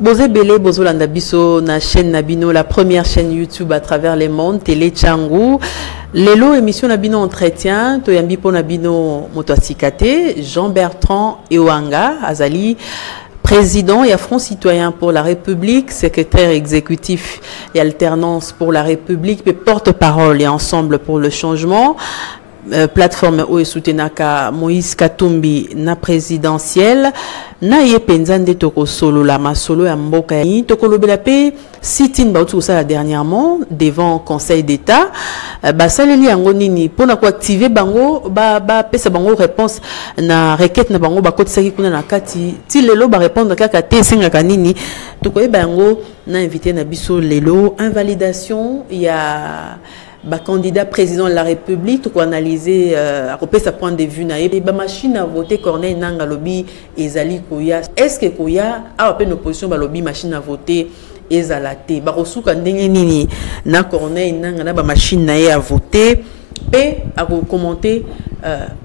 Bozé Belé, Bozo Landabiso, na chaîne Nabino, la première chaîne YouTube à travers les mondes, Télé Tchangou. Lelo, émission Nabino Entretien, Toyambipo Nabino Motoasikate, Jean-Bertrand Ewanga, Azali, président et Front Citoyen pour la République, secrétaire exécutif et alternance pour la République, porte-parole et ensemble pour le changement. Plateforme Oe Soutenaka Moïse Katumbi na présidentielle na ye penzande toko solo la masolo ya mboka yi toko lobelape sitin ba tout ça dernièrement devant Conseil d'État ba saleli yango nini pona ko activer bango ba pesa bango réponse na requête na bango ba kotisaki kuna na kati ti lelo ba répondre kaka te singa kanini toko e bango na invité na biso lelo invalidation ya candidat président de la République pour analyser à sa point de vue na ba machine à voter Corneille Nanga lobby ezali koya est-ce que koya a peine opposition ba lobby machine à voter ezalate ba kosuka ndenge nini na Corneille Nanga na ba machine na à voter et à commenter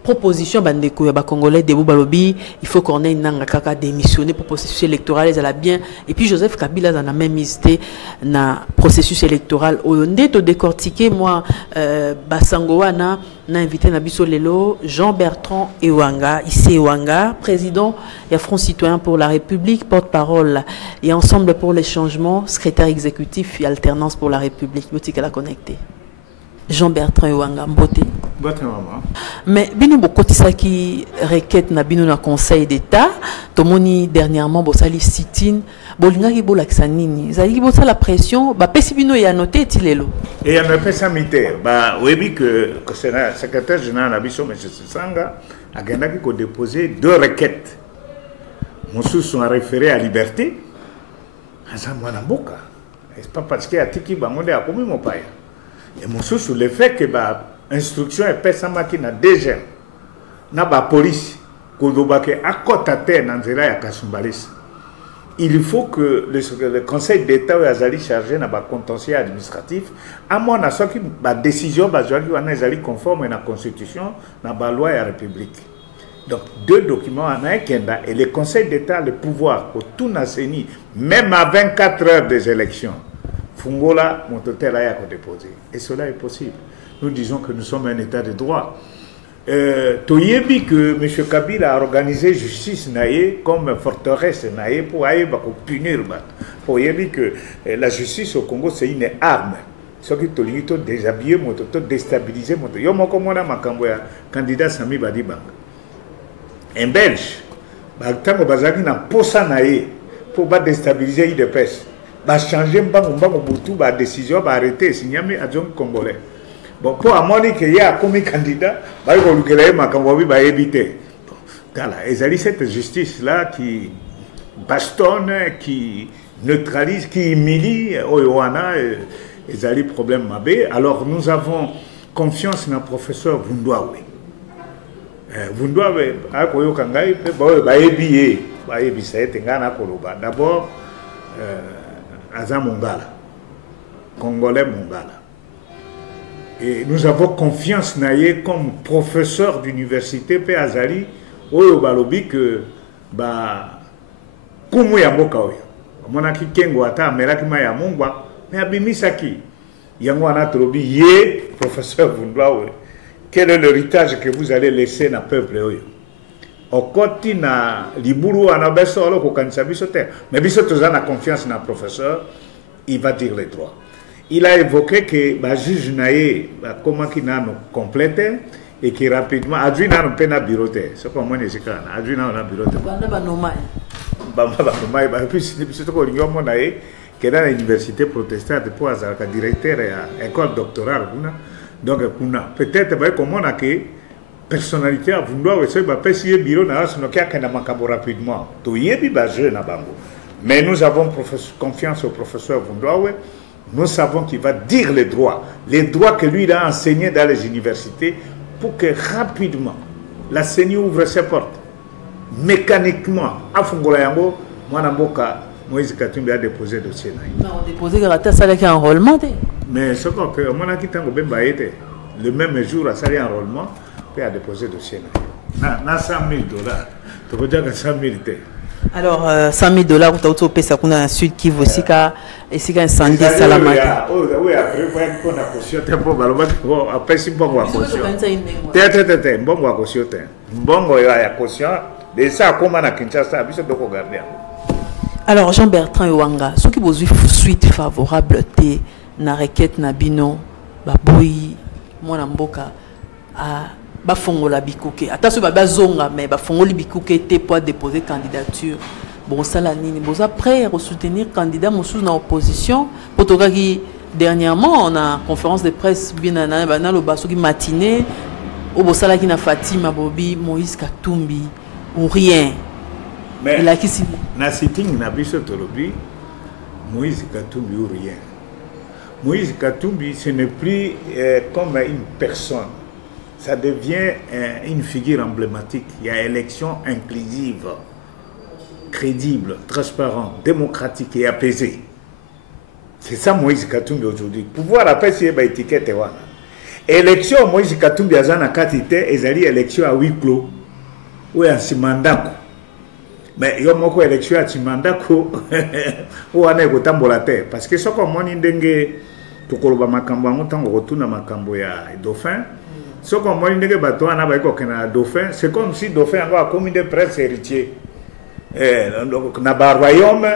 proposition bandeko ya ba congolais de balobi il faut Corneille Nanga kaka démissionner pour processus électoral ils alla bien et puis Joseph Kabila dans la même liste na processus électoral onde to décortiquer moi basangoana na invité na biso lelo Jean-Bertrand Ewanga ici Ewanga président et Front Citoyen pour la République porte-parole et ensemble pour les changements secrétaire exécutif et alternance pour la République boutique la connecté Jean-Bertrand Ewanga Mbote. Mais bino bokotisa qui requête na bino na Conseil d'État tomoni dernièrement bosali sit-in bolinga ki bolakisa nini zali bosa la pression ba pesi bino ya noté tilelo et ya pesa mité ba webi que le secrétaire général na biso monsieur Sanga agenda ki ko déposer deux requêtes mosusu sont référés à liberté asa mwana mboka c'est pas parce que atiki bangonde akomi mopaya et mosusu sur le fait que ba instruction est pesama qui na déjà na ba police kodobake akota te na nzela ya Kasumbalesa. Il faut que le Conseil d'État azali chargé na ba contentieux administratif à mon na soki ba décision ba joaki wana ezali conforme na constitution na ba loi ya république. Donc deux documents en un kenda et le Conseil d'État a le pouvoir pour tout naseni même à 24 heures des élections. Fungola montotel a déposé et cela est possible. Nous disons que nous sommes un état de droit. Toyebi que M. Kabila a organisé justice naïe comme forteresse naïe pour punir. Toyebi que la justice au Congo c'est une arme. Ce qui est déshabillé, déstabilisé. Yo moko mona makambo ya candidat Sami Badibanga. Un Belge, tango bazaki na posa naïe pour déstabiliser l'IDPS. Va changer mbango butu ba décision va arrêter signami adjon congolais. Bon pour amoni que ya comme candidat ba ko lukela makambo bi ba éviter. Voilà, ezali cette justice là qui bastonne, qui neutralise, qui humilie oyoana ezali problème mabé. Alors nous avons confiance dans le professeur Vundwawe. Vundwawe akoyo kangai ba ebiye ba ebisa etengana koloba. D'abord Aza Mongala, Congolais Mongala. Et nous avons confiance naïe comme professeur d'université P. Azali, Oyo Balobi que ba kumu ya mboka oyo. Monaki kengo ata amelaki ma ya mongwa, mais abimisaki. Yango anatolobi ye professeur Vundwawe. Quel est l'héritage que vous allez laisser na peuple oyo? Okoti na liburu anabeso alo ko kanisa biso te mais biso tozana confiance na professeur il va dire les droits. Il a évoqué que ba juge naé ba comment qui nano complète et qui rapidement adui nano pena birote c'est pas moi nezika na adui nano na birote banda ba normal ba normal ba puis biso to ko lingomo naé que dans l'université protestante pour azaka directeur à école doctorale kuna donc kuna peut-être ba comment na que personnalité à Vundwawe c'est ba pesi bureau na aso no kia kana makambo rapidement to yebi ba jeune na bango mais nous avons confiance au professeur Vundwawe. Nous savons qu'il va dire les droits que lui il a enseigné dans les universités pour que rapidement la CENI ouvre ses portes mécaniquement à Fungola yango mwana mboka Moïse Katumbi a déposé dossier na non déposé grata ça avec enrôlement mais ce qu'on peut mwana kitango bemba été le même jour à sali enrôlement puis a déposé dossier na $100,000 tu peux dire que 100,000 Alors, 100 000 $, tu as payé ça dans le sud qui vaut aussi qu'un incendie Salamata. Oui, après, il faut qu'on a caution. Après, si bon, on a caution. Bon, on a caution. Bon, on a caution. Et ça, comment on a Kinshasa, il faut regarder. Alors, Jean-Bertrand Ewanga, ce qui vous une suite favorable na requête na bino, baboui, mwana mboka, bafongola bikuke. Attention, bazonga, mais bafongoli bikuke te pour déposer candidature. Bon, ça la nini. Bon, après, soutenir candidat moussous dans l'opposition. Pour tout cas, dernièrement, on a conférence de presse, bien dans le basso qui matinée, au Bossala qui n'a Fatima Bobi, Moïse Katumbi, ou rien. Mais, na sitting na biso tolobi, Moïse Katumbi ou rien. Moïse Katumbi, ce n'est plus comme une personne. Ça devient une figure emblématique. Il y a élection inclusive, crédible, transparente, démocratique et apaisée. C'est ça Moïse Katumbi aujourd'hui. Pouvoir après s'il y a étiquette. Élection Moïse Katumbi a zana katite et élection à huis clos. Ou à Simandako. Mais il y a une élection à Simandako ou à Negotambolate. Parce que ce qu'on m'a dit, tout le monde retourne à Makambo ya Dauphin. Ce qu'on m'a dit, c'est comme si Dauphin a commis de presse héritier. Donc, dans le royaume,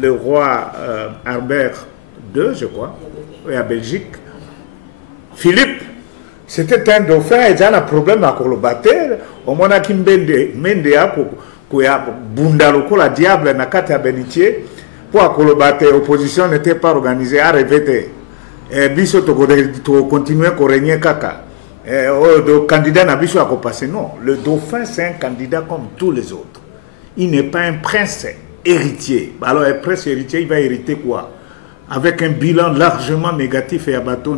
le roi Albert II, je crois, à Belgique, Philippe, c'était un dauphin, il y a un problème avec le batteur. Au moment où il y a Bundaloko, la diable, na kata Benitier, pour que le batteur, l'opposition n'était pas organisée, à répéter. Biso to continuer à régner kaka. Le candidat n'a pas passé. Non, le dauphin, c'est un candidat comme tous les autres. Il n'est pas un prince héritier. Alors, un prince héritier, il va hériter quoi? Avec un bilan largement négatif et abattu,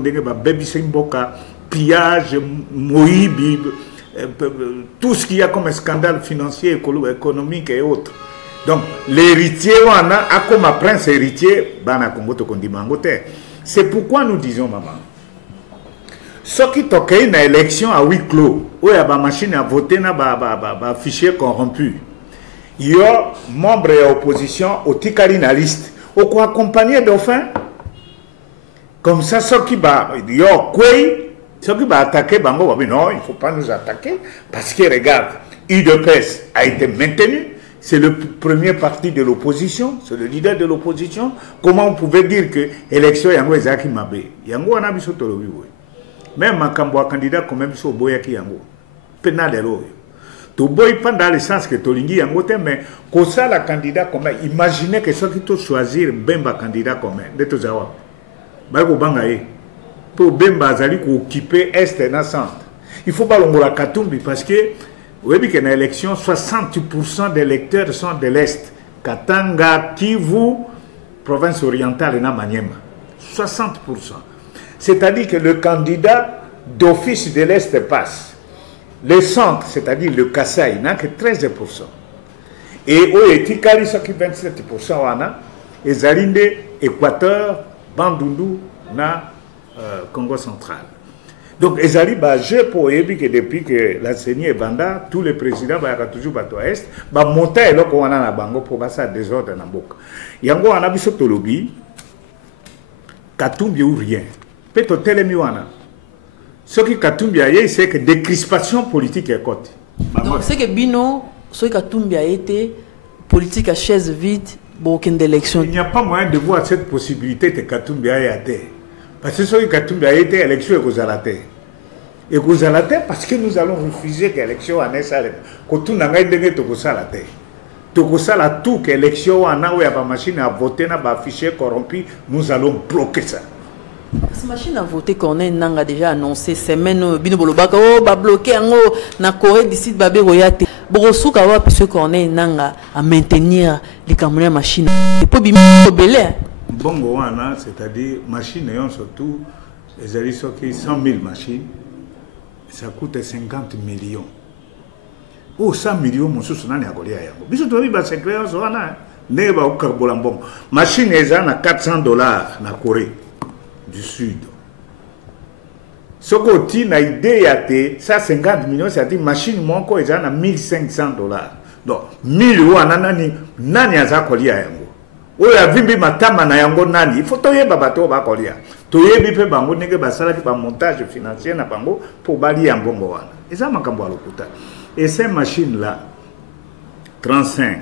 baby simboka, pillage, moïbi, tout ce qu'il y a comme scandale financier, économique et autres. Donc, l'héritier, a comme un prince héritier, c'est pourquoi nous disons, maman, ce qui toque une élection à huis clos, où il y a une machine à voter, un fichier corrompu, il y a membres de l'opposition au Tikali na liste, au quoi accompagner dauphin. Comme ça, ceux qui va attaquer Bango, non, il ne faut pas nous attaquer, parce que regarde, UDPS a été maintenu, c'est le premier parti de l'opposition, c'est le leader de l'opposition. Comment on pouvait dire que l'élection Yango Ezaki Mabe? Yango a biso tolobi. Même Makambo a candidat comme même sur Boyaki Yango. Pénal et l'eau. Tu bois pas dans le sens que Tolingi Yango, mais quand ça la candidat comme imaginez que ceux qui te choisir Bemba candidat comme de tous avoir. Bago Bangaye. Pour Bemba Zali pour occuper Est et Centre. Il faut pas l'ongola Katumbi parce que vous voyez qu'en élection, 60% des électeurs sont de l'Est. Katanga, Kivu, province orientale et Namanyema. 60%. C'est-à-dire que le candidat d'office de l'Est passe. Le centre, c'est-à-dire le Kasaï, n'a que 13%. Et au Etikali, ce qui est 27%, et Zalinde, Équateur, Bandundu, na Congo central. Donc, Ezali, je pour que depuis que la CENI est banda, tous les présidents vont toujours battre à l'Est, vont monter et là, on a un bango pour passer à désordre dans la boca. Yango, on a vu ce tolobi, Katumbi ou rien. Peut-être télémiwana. Ce qui Katumbi a été, c'est que des crispations politiques est côté. Donc, c'est que Bino, ce qui Katumbi a été politique à chaise vide, pour aucune élection. Il n'y a pas moyen de voir cette possibilité que Katumbi a été. Parce que ce qui Katumbi a été élection et que vous allez. Et que vous allez parce que nous allons refuser que l'élection en est salée. Que tout n'a pas été tout ça la terre. Tout ça la tout que l'élection en a où il y a pas machine à voter, n'a pas fichier corrompu, nous allons bloquer ça. Cette machine à voter qu'on a déjà annoncé semaine bino bolobaka ba bloquer en na Corée d'ici babé royate. Borosuka wa puisque qu'on est nanga à maintenir les camions machines. Et pour bimé belé. Bongo wana, c'est-à-dire machines ayant surtout les alliés qui 100 000 machines, ça coûte 50 millions. Oh 100 millions mon sous nani akolia yango. Biso to biba secret so wana ne ba okarbolambon. Machine eza na $400 na Corée du Sud. Ce côté na idée ya te, ça 50 millions, ça dit machine mon ko eza na $1,500. Donc 1000 wana nani aza kolia yango. Oyo avimbi matama na yango nani, il faut toyeba bato ba kolia. Toyebi pe bango ndenge basala ki ba montage financier na bango pour bali ya mbongo wana. Eza makambo alokuta. Et ces machines là 35.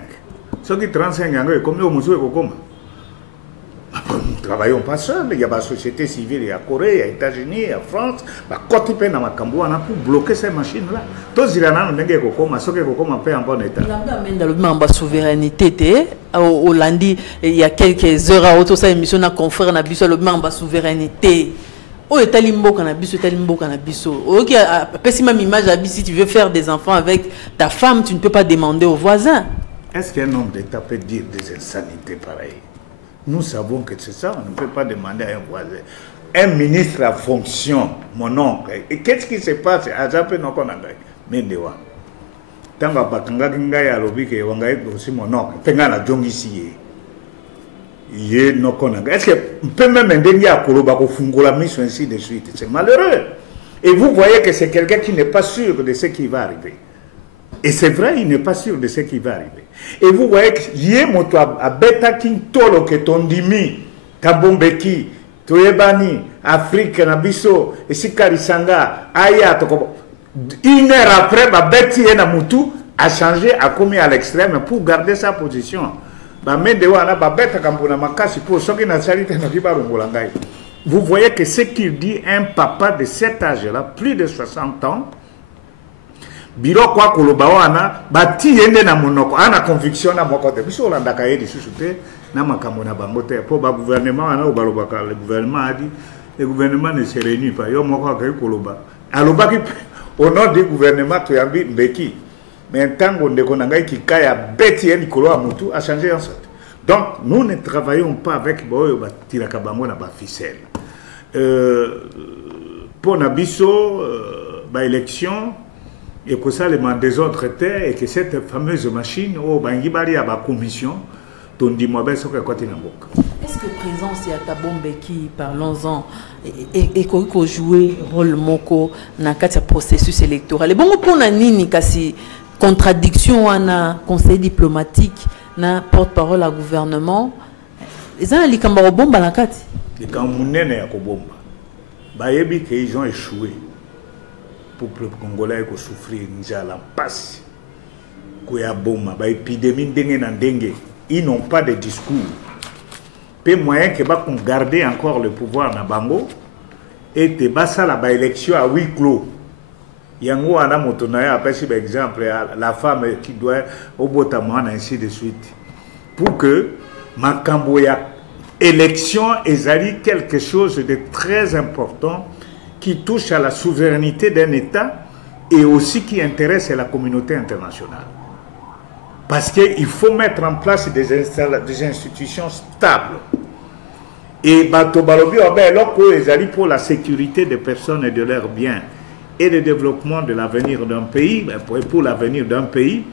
Ce qui 35 yango e combien au musu e kokoma. Nous travaillons pas seuls, il y a la société civile, il y a Corée, il y a États-Unis, il y a France, quand tu peux dans ma cambo, on a pour bloquer ces machines-là. Tous les gens qui ont fait en bon état. Dans le moment de souveraineté, au lundi, il y a quelques heures, autour de cette émission, on a conféré le moment de souveraineté. Oh, et talimbo cannabis, talimbo cannabis. Ok, si même image, si tu veux faire des enfants avec ta femme, tu ne peux pas demander aux voisins. Est-ce qu'un homme d'État peut dire des insanités pareilles? Nous savons que c'est ça, on ne peut pas demander à un voisin. Un ministre à fonction, mon oncle. Et qu'est-ce qui se passe à Japé non qu'on a mais dewa. Tanga bakanga kinga ya lobi ke wangai aussi mon oncle. Tenga na jongi ici. Yé non qu'on a. Est-ce que peut même ndenge ya koloba ko fungola mission ainsi de suite. C'est malheureux. Et vous voyez que c'est quelqu'un qui n'est pas sûr de ce qui va arriver. Et c'est vrai, il n'est pas sûr de ce qui va arriver. Et vous voyez que yé moto a beta king tolo que tondimi, Tambombeki, Toyebani, Afrique, Nabiso, et Sikarisanga, Aya, une heure après, Beti et Namutu a changé, a commis à l'extrême pour garder sa position. Vous voyez que ce qu'il dit, un papa de cet âge-là, plus de 60 ans, biro kwa koloba wana bati yende na monoko ana conviction na moko te biso landa ka yedi susute na makambo na bango te po ba gouvernement wana o baloba ka le gouvernement a dit le gouvernement ne se réunit pas yo moko ka koloba aloba ki au nom du gouvernement to yambi mbeki mais tango ndeko na ngai ki kaya beti yeni kolo amutu a changé en sorte. Donc nous ne travaillons pas avec boyo ba tiraka bango na ba ficelle pour na biso ba élection et que ça les des autres terres et que cette fameuse machine au bangibali à la commission tondi mobe so que côté na boka. Est-ce que présence ya Tabombeki parlons-en et ko jouer rôle moko na kati processus électoral. Et bon pour na nini kasi contradiction wana conseil diplomatique na porte-parole à gouvernement les ana likamba bomba na kati. Les kamunene ya ko bomba. Bayebi que ils ont échoué. Pour le peuple congolais qui souffrir njala passe koya boma ba épidémie ndenge na ndenge ils n'ont pas de discours peu moyen que ba garder encore le pouvoir na bango et te basa la ba élection à huis clos yango ana moto na ya apesi par exemple la femme qui doit au botama ainsi de suite pour que makambo ya élection ezali quelque chose de très important qui touche à la souveraineté d'un État et aussi qui intéresse la communauté internationale. Parce qu'il faut mettre en place des institutions stables. Et Bato Balobi, pour la sécurité des personnes et de leurs biens et le développement de l'avenir d'un pays, pour l'avenir d'un pays,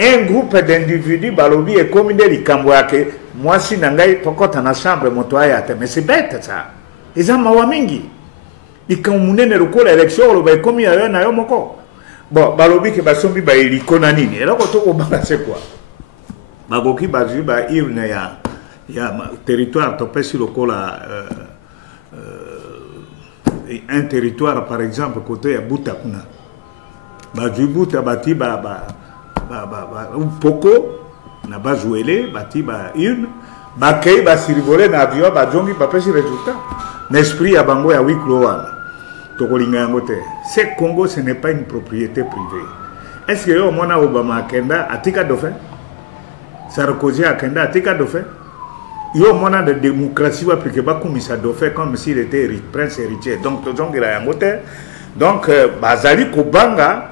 un groupe d'individus, Balobi est comme des Kambouake, moi si Nangai, pourquoi tu as la chambre, mais c'est bête ça. Ils ont mawamingi. Et quand on est dans l'élection, on va comme il y a un ayomoko. Bon, balobi que basombi ba iliko na nini. Et là quand on va c'est quoi? Bagoki bazu ba irne ya territoire topé sur le cola un territoire par exemple côté ya Butakuna. Bazu Buta bati ba poko na bazuele bati ba irne ba kay ba sirivolé na avion ba jongi ba pesi résultat. L'esprit à Bango à huis clos. Ce Congo, ce n'est pas une propriété privée. Est-ce que Mona Obama a Kenda a Tika Dauphin? Sarkozy a Kenda a Tika Dauphin? Yo Mona de démocratie va plus que Bakoumissa Dauphin comme s'il était prince héritier. Donc, donc Bazali Kobanga,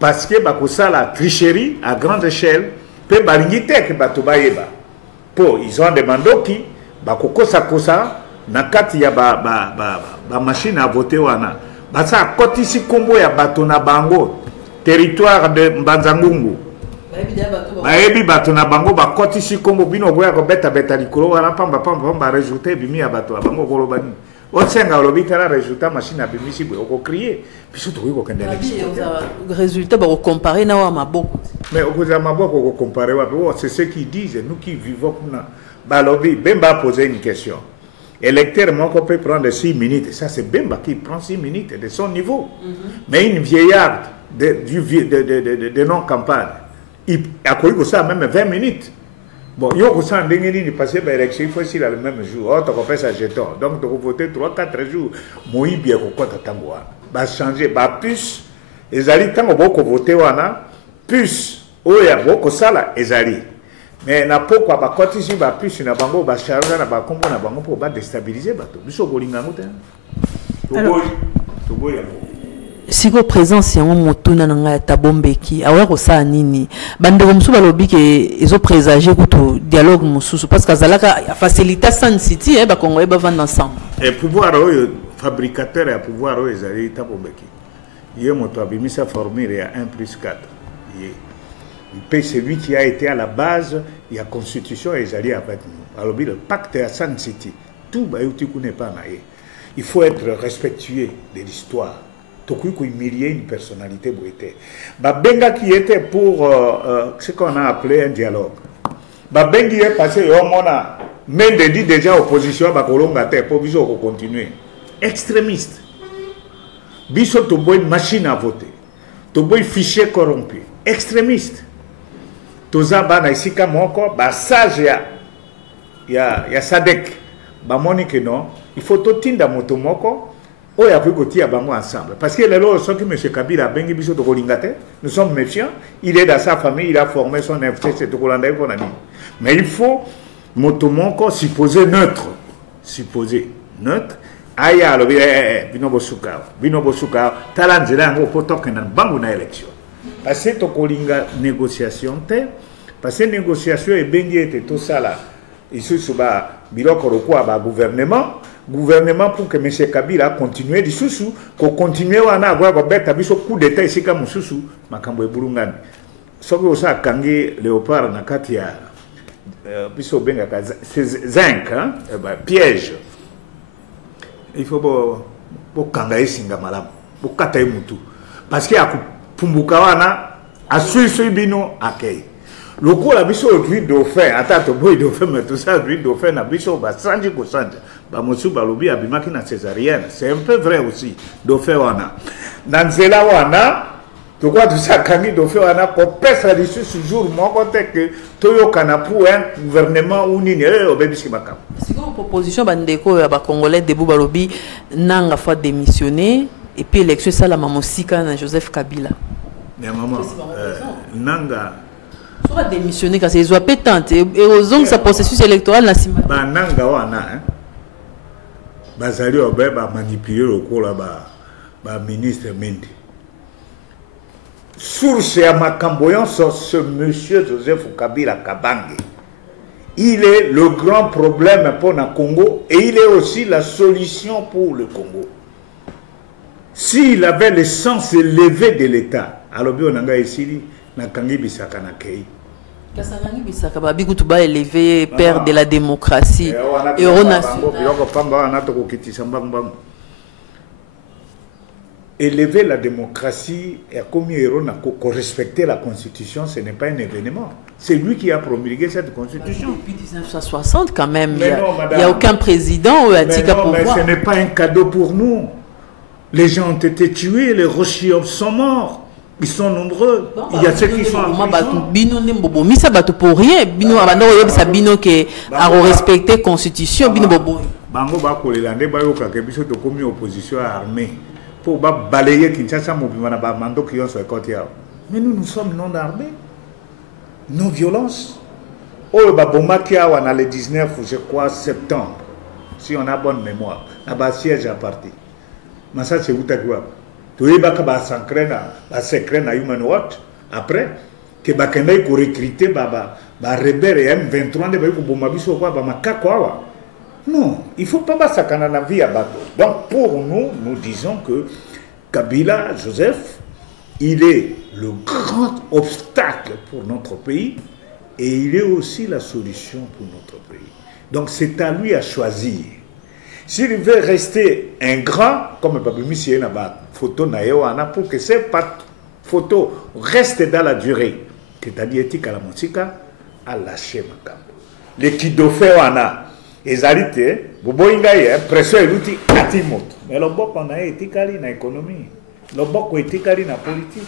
parce que Bakosa la tricherie à grande échelle, peut balingiter que Batobaïba. Pour ils ont demandé qui Bakoko Sakosa. Nakati ya ba machine à voter wana basa kotisi kombo ya bato na bango territoire de Mbanzangungu baebi bato na bango ba kotisi kombo bino boya ko beta likolo wana pamba résultat bimi ya bato bango kolobani osenga olobita la résultat machine a bimisi boye okokrier biso tokoki kokende résultat bakocompare na wa maboko mais okozala maboko okocompare wapi c'est ce qu'ils disent nous qui vivons kuna balobi Bemba a posé une question électeur moko peut prendre 6 minutes ça c'est Bemba qui prend 6 minutes de son niveau mais une vieillarde de non-campagne il a connu ça même 20 minutes. Bon, il y a aussi un déni passé par l'élection, il faut aussi le même jour. Oh, tu as fait ça jeton. Donc, tu as voté 3-4 jours. Moi, il y a quoi tu as changé. Bah, plus, les alliés, tant que vous votez, plus, oh, il y a beaucoup ça là, les alliés. Mais na pourquoi ba continuer ba plus na bango ba charger na ba kombo na bango pour ba déstabiliser bato. Biso bolinga ngote. To boya. Siko présence yango motuna na ngai tabombeki awa ko sa nini bandeko musu balobi ke ezo présager kuto dialogue mususu parce que zalaka faciliter Sun City ba Congolais ba vendre ensemble et pouvoir oyo fabricateur et pouvoir oyo ezali tabombeki ye moto abimisa formule ya 1+4 ye il celui qui a été à la base il y a constitution et ezali avec nous alobi le pacte à Sun City tout ba yuti kune pa na ye il faut être respectueux de l'histoire. Tokui humilier une personnalité bruitée. Babenga qui était pour ce qu'on a appelé un dialogue. Babengi est passé au mona même de dit déjà opposition à Bakolonga pour biso continuer. Extrémiste. Biso to boy machine à voter. To boy fichier corrompu. Extrémiste. Toza bana isika moko ba sage ya Sadek. Ba moni que non, il faut to tinda moto moko. Oh, il y a plus côté à bango ensemble. Parce que les lois que M. Kabila a bengi biso de Kolingate, nous sommes méfiants. Il est dans sa famille, il a formé son FC, c'est Tokolandais qu'on a dit. Mais il faut, motomoko, supposer neutre. Supposer neutre. Aya, le binobo suka, talanzela, ngo poto kenan bango na élection. Parce que Tokolinga négociation, parce que négociation et bengi était tout ça là. Ici, suba biloko roko ba gouvernement pour que M. Kabila continue du sous qu'on continue à avoir un coup d'état ici comme sous makambo burungani soki osa kangi léopard na kati ya biso benga zinc piège il faut bo kanga esinga malamu bo kata mutu parce que akupumbuka wana asui bino akei loko la biso d'huile dauphin atato boy dauphin mais tout ça d'huile dauphin na biso ba sanji ko sanja ba mosu balobi abimaki na césarienne c'est un peu vrai aussi dauphin wana nanzela wana to quoi tout ça kangi dauphin wana ko pesa disu jour moko te que toyo kana pour un gouvernement ou nini obebiski makam siko proposition bandeko ya ba congolais debout balobi nanga fa démissionner et puis élection ça la mamosika na Joseph Kabila mais maman nanga soit démissionner quand c'est soit pétante et aux sa processus électoral na sima bananga wana bazali obe ba manipuler lokola ba ministre Mendy source ya makamboyon ce monsieur Joseph Kabila Kabange il est le grand problème pour le Congo et il est aussi la solution pour le Congo s'il avait le sens élevé de l'État alors bien on a ici na kangi bisaka na kei kasangangi bisaka ba bikutu ba élevé père de la démocratie euro national biloko pamba na to kokitisa mbang élever la démocratie et comme héros na ko respecter la constitution ce n'est pas un événement c'est lui qui a promulgué cette constitution depuis 1960 quand même il y a aucun président ou atika pouvoir mais ce n'est pas un cadeau pour nous les gens ont été tués les Rochioves sont morts. Ils sont nombreux. Il y a ceux qui sont en prison. Bino nembobo misa bato pour rien. Bino abando yebisa bino ke a respecter constitution bino bobo. Bango ba kolelande ba yoka ke biso to komi opposition armée pour ba balayer Kinshasa mobima na ba mando qui ont sur côté. Mais nous sommes non armés. Non violence. Oh ba bomaki awa na le 19 je crois septembre. Si on a bonne mémoire. Na ba siège à parti. Mais ça c'est utakwa. Tu ba secret na Human Watch après que bakenda ko recruter ba rebelle M23 de ba ko bomba biso kwa ba makako awa non il faut pas basakana na vie à bateau donc pour nous nous disons que Kabila Joseph il est le grand obstacle pour notre pays et il est aussi la solution pour notre pays donc c'est à lui à choisir S'il veut rester un grand, comme Babi Missie n'a pas photo naïwana, pour que ces photos restent dans la durée, c'est-à-dire éthique à la musique, à lâcher ma cam. Les kidofé wana, les alités, boboinga y pression et l'outil atimote. Mais le bok on a éthique à l'économie, le bok éthique à la politique,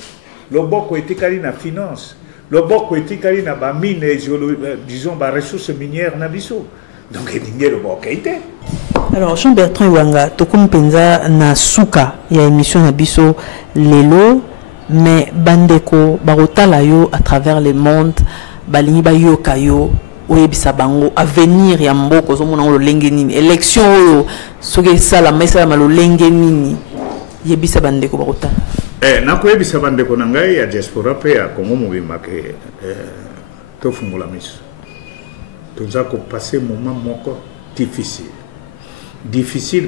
le bok éthique à la finance, le bok éthique à la mine, disons, les ressources minières nabiso. Donc il y a le bok été. Alors Jean-Bertrand Iwanga, tokum penza na suka ya émission nabiso lelo, mais bandeko barotala yo à travers le monde, balingi ba yo kayo. Oyebisa bango avenir ya mboko zo mona lo lenge nini élection oyo soki sala mesa malo lenge nini yebisa bandeko bakota na ko yebisa bandeko na ngai ya diaspora pe ya Congo mobimba ke to fungola miso toza ko passer moment moko difficile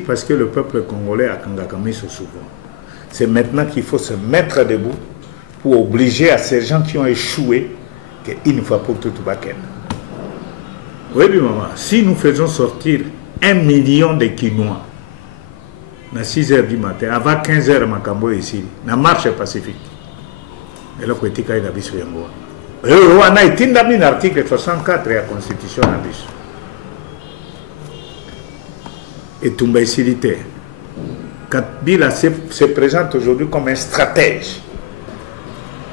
parce que le peuple congolais a kangaka miso souvent. C'est maintenant qu'il faut se mettre debout pour obliger à ces gens qui ont échoué qu'une fois pour toutes baken. Oui, maman, si nous faisons sortir 1 million de Quinois à 6 h du matin, avant 15 h, Makambo ici, la marche pacifique. Et là, il y a des choses. On a été dans l'article 64 de la Constitution. Et Toumba Isilité. Kabila se présente aujourd'hui comme un stratège.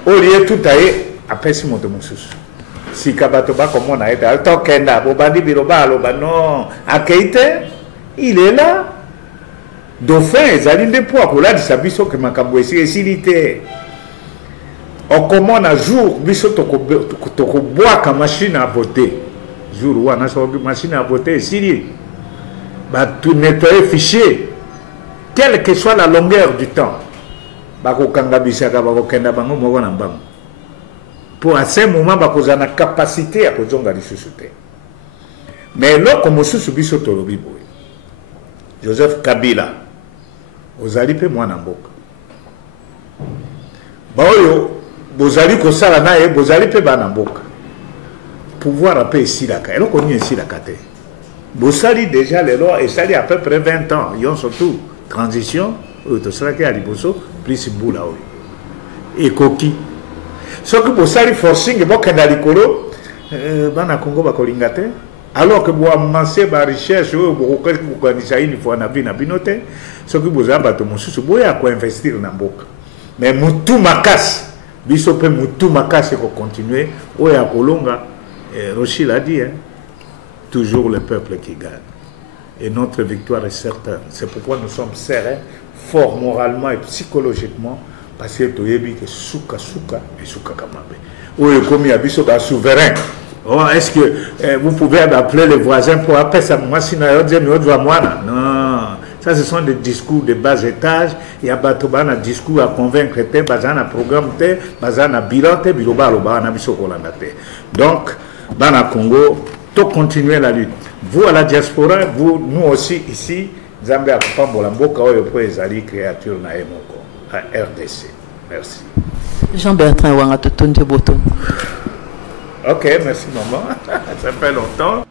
Au lieu tout à l'heure, après Simon de Moussous. Si Kabatoba comme on a été à Tokenda, Bobandi Biroba, non, à Keite, il est là. Dauphin, ils allaient des poids, pour là, ça biso que Makambo ici, Isilité. On commande un jour, biso toko bois comme machine à voter. Jour où on a sorti machine à voter, Isilité. Bah, tout nettoyer fichier. Quelle que soit la longueur du temps, pour à ce moment, on a la capacité à faire des choses. Mais là, comme on se Joseph Kabila, vous allez payer moins en boca. Vous allez payer vous allez payer en boca. Pouvoir payer ici la carte. On est ici la carte. Vous allez déjà les lois et ça à peu près 20 ans. Ils ont surtout transition, tout cela qui a riboso, plus boula et coquille. Ce que vous savez forcing et beaucoup d'alicolo, dans Congo bakolingate, alors que vous avancez la recherche, vous connaissez une fois na binote, ce que vous avez bateau monsieur, vous avez quoi investir dans boka. Mais mutu makas, bisope mutu makas et qu'on continue, oya kolonga, Rochi l'a dit, toujours le peuple qui gagne. Et notre victoire est certaine. C'est pourquoi nous sommes sereins, forts moralement et psychologiquement, parce que tu que souka et souka kamabe. Oui, comme il y a un souverain. Oh, est-ce que vous pouvez appeler les voisins pour appeler ça? Moi, si non, ça ce sont des discours de bas étage. Il y a un discours à convaincre, un programme, un bilan, donc, dans le Congo, tout continuer la lutte. Vous à la diaspora, vous, nous aussi ici, Zambie a Pambolamboka, créature à RDC. Merci. Jean-Bertrand Iwanga, Totonde Boton. Ok, merci maman. Ça fait longtemps.